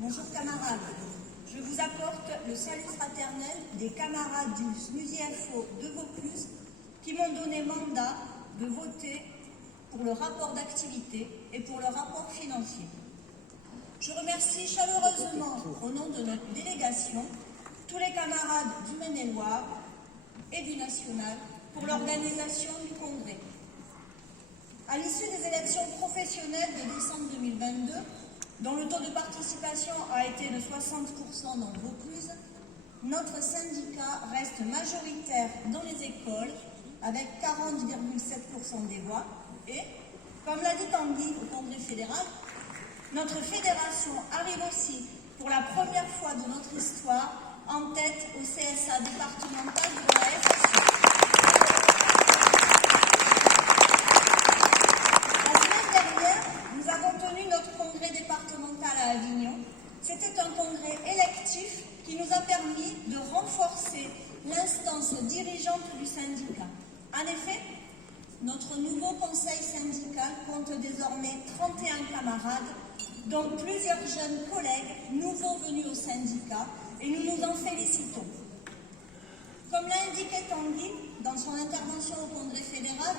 Bonjour camarades, je vous apporte le salut fraternel des camarades du SMUSI-Info de Vaucluse qui m'ont donné mandat de voter pour le rapport d'activité et pour le rapport financier. Je remercie chaleureusement, au nom de notre délégation, tous les camarades du Maine-et-Loire et du National pour l'organisation du congrès. À l'issue des élections professionnelles de décembre 2022, dont le taux de participation a été de 60% dans Vaucluse, notre syndicat reste majoritaire dans les écoles avec 40,7% des voix et, comme l'a dit Tanguy au Congrès fédéral, notre fédération arrive aussi pour la première fois de notre histoire en tête au CSA départemental de la FSU. La semaine dernière, nous avons tenu notre congrès départemental à Avignon. C'était un congrès électif qui nous a permis de renforcer l'instance dirigeante du syndicat. En effet, notre nouveau conseil syndical compte désormais 31 camarades, dont plusieurs jeunes collègues nouveaux venus au syndicat, et nous nous en félicitons. Comme l'a indiqué Tanguy dans son intervention au Congrès fédéral,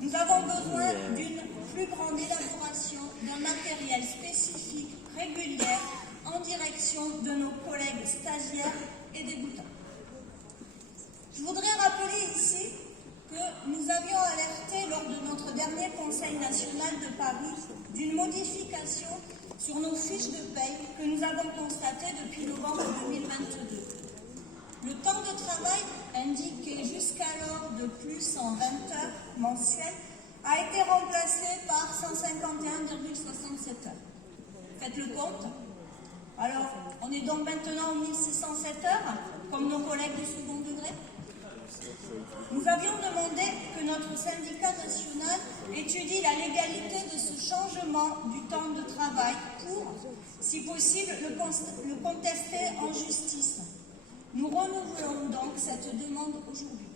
nous avons besoin d'une plus grande élaboration d'un matériel spécifique, régulier, en direction de nos collègues stagiaires et débutants. Je voudrais rappeler ici que nous avions alerté lors de notre dernier Conseil national de Paris d'une modification sur nos fiches de paye que nous avons constatées depuis novembre 2022. Le temps de travail, indiqué jusqu'alors de plus en 20 heures mensuelles, a été remplacé par 151,67 heures. Faites le compte. Alors, on est donc maintenant aux 1607 heures, comme nos collègues du second degré. Nous avions demandé que notre syndicat national étudie la légalité de ce changement du temps de travail pour, si possible, le contester en justice. Nous renouvelons donc cette demande aujourd'hui.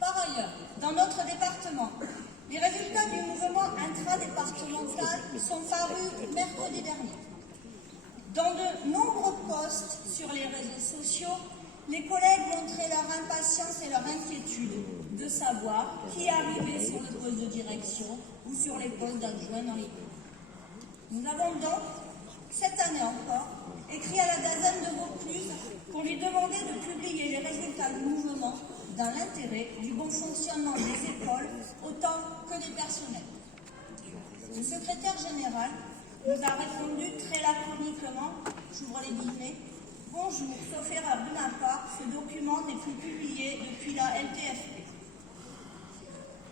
Par ailleurs, dans notre département, les résultats du mouvement intradépartemental sont parus mercredi dernier. Dans de nombreux posts sur les réseaux sociaux, les collègues montraient leur impatience et leur inquiétude de savoir qui arrivait sur le poste de direction ou sur les postes d'adjoint dans les pays. Nous avons donc, cette année encore, écrit à la DAZEN de Vaucluse pour lui demander de publier les résultats du mouvement dans l'intérêt du bon fonctionnement des écoles autant que des personnels. Le secrétaire général nous a répondu très laconiquement, j'ouvre les guillemets, « Bonjour, sauf erreur de ma part, ce document n'est plus publié depuis la LTFP. »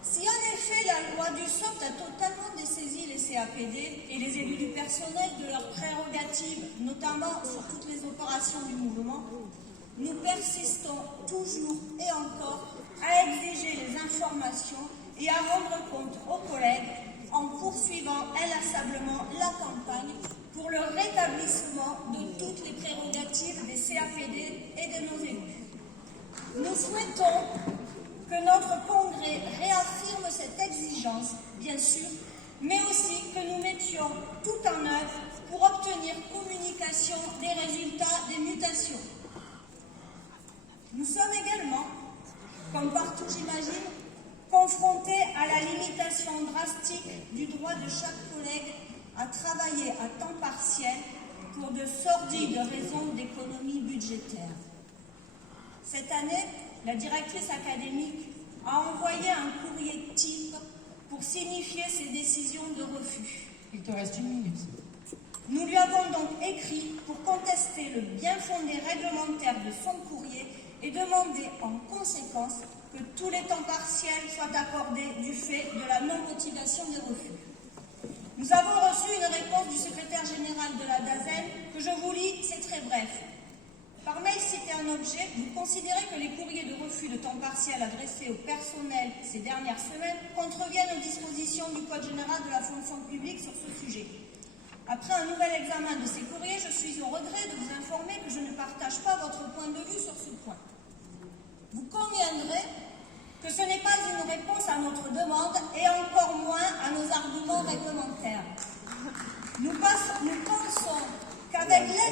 Si en effet la loi du SOCT a totalement dessaisi les CAPD et les élus du personnel de leurs prérogatives, notamment sur toutes les opérations du mouvement, nous persistons toujours et encore à exiger les informations et à rendre compte aux collègues en poursuivant inlassablement la campagne pour le rétablissement de toutes les prérogatives des CAPD et de nos élus. Nous souhaitons que notre congrès réaffirme cette exigence, bien sûr, mais aussi que nous mettions tout en œuvre pour obtenir communication des résultats des mutations. Nous sommes également, comme partout j'imagine, confrontés à la limitation drastique du droit de chaque collègue à travailler à temps partiel pour de sordides raisons d'économie budgétaire. Cette année, la directrice académique a envoyé un courrier type pour signifier ses décisions de refus. Il te reste 1 minute. Nous lui avons donc écrit pour contester le bien-fondé réglementaire de son courrier et demander en conséquence que tous les temps partiels soient accordés du fait de la non-motivation des refus. Nous avons reçu une réponse du secrétaire général de la DAZEN que je vous lis, c'est très bref. Par mail cité un objet, vous considérez que les courriers de refus de temps partiel adressés au personnel ces dernières semaines contreviennent aux dispositions du Code général de la fonction publique sur ce sujet. Après un nouvel examen de ces courriers, je suis au regret de vous informer que je ne partage pas votre point de vue sur ce point. Vous conviendrez que ce n'est pas une réponse à notre demande et encore moins à nos arguments réglementaires. Nous pensons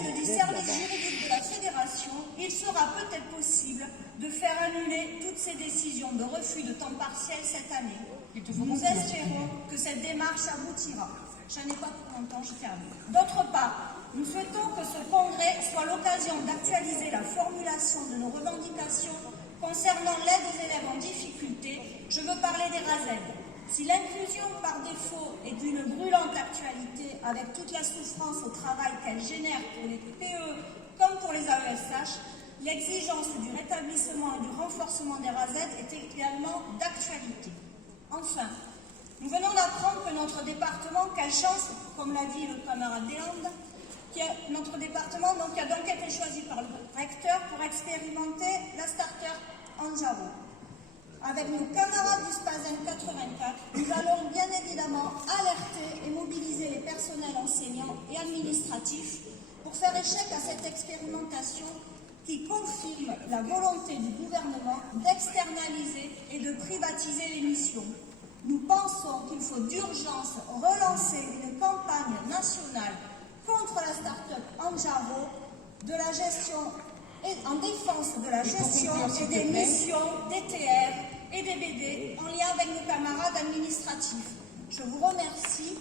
l'aide du service juridique de la Fédération, il sera peut-être possible de faire annuler toutes ces décisions de refus de temps partiel cette année. Nous espérons que cette démarche aboutira. Je n'en ai pas pour longtemps, je termine. D'autre part, nous souhaitons que ce congrès soit l'occasion d'actualiser la formulation de nos revendications concernant l'aide aux élèves en difficulté. Je veux parler des RASED. Si l'inclusion par défaut est d'une brûlante actualité avec toute la souffrance au travail qu'elle génère pour les PE comme pour les AESH, l'exigence du rétablissement et du renforcement des RASED est également d'actualité. Enfin, nous venons d'apprendre que notre département, quelle chance, comme l'a dit le camarade Deslandes, notre département a donc été choisi par le recteur pour expérimenter la start-up Anjaro. Avec nos camarades du SPASEN 84, nous allons bien évidemment alerter et mobiliser les personnels enseignants et administratifs pour faire échec à cette expérimentation qui confirme la volonté du gouvernement d'externaliser et de privatiser les missions. Nous pensons qu'il faut d'urgence relancer une campagne nationale contre la start-up Anjaro en défense de la gestion et des missions DTR et des BD en lien avec nos camarades administratifs. Je vous remercie